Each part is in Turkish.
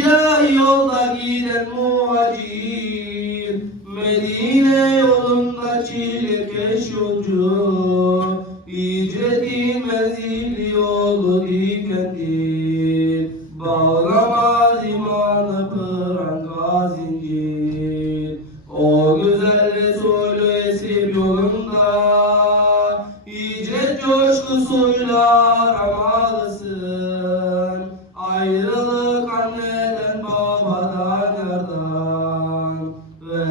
İlahi yolda giden muhacir Medine yolunda çilekeş yolcu Hicretin menzili yolu dikendir. Bağlamaz imanı pranga zincir O güzel Resulü esir yolunda Hicret coşkusuyla aramalısın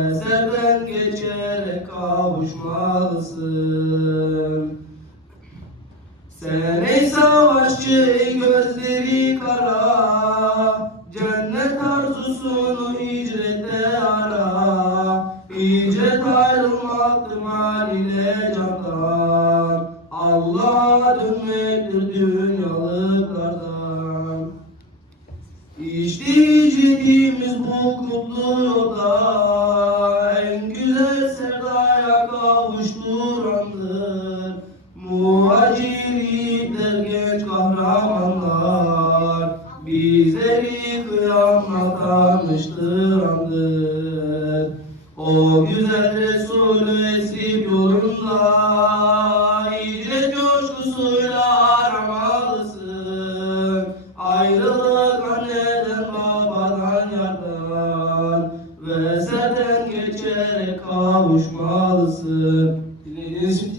Ve serden geçerek kavuşmalısın. Sen ey savaşçı ey gözleri kara. Cennet arzusunu hicrette ara. Hicret ayrılmaktır mal ile candan. Allah'a dönmektir dünyalıklardan. İşte hicretimiz bu kutlu Muhacirler genç kahramanlar Bizleri kıyamata tanıştırandır O güzel Resulü esip yolunda iyice coşkusuyla aramalısın. Ayrılık anneden babadan yardan Ve senden geçerek kavuşmalısın. Dinlediğiniz